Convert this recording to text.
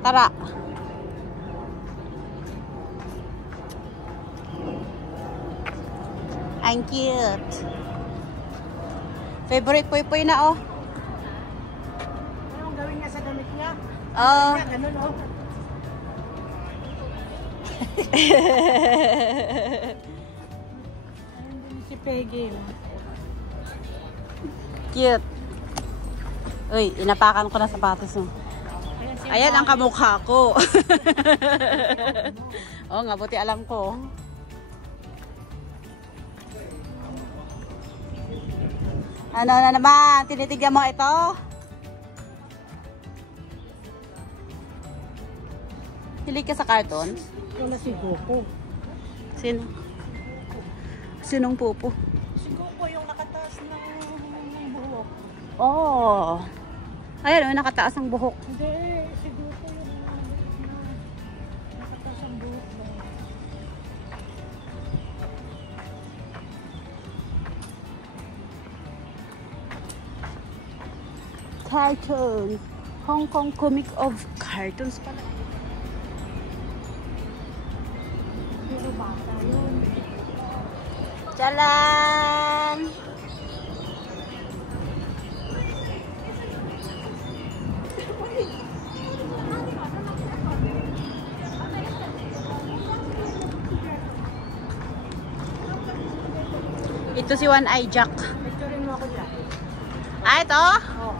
Tara. Ang cute. Favorite puy-puy na, oh. Anong gawin niya sa damit niya? Oh. Ganun, oh. Si Peggy. Cute. Uy, inapakan ko na sapatos mo. Ayan ang kamukha ko. Oo nga, buti alam ko. Ano na naman? Tinitigyan mo ito? Hilig ka sa cartoons? Wala si Goku. Sino? Sinong pupo? Si Goku yung nakataas ng buhok. Oh. Ayan, nakataas ang buhok. Hindi, si Goku yung nakataas ang buhok. Cartoons. Hong Kong Comic of Cartoons pala. Pero bata yun. Jalan! Ito si One Eye Jack. Picturein mo ako dyan. Ah, ito? Oo.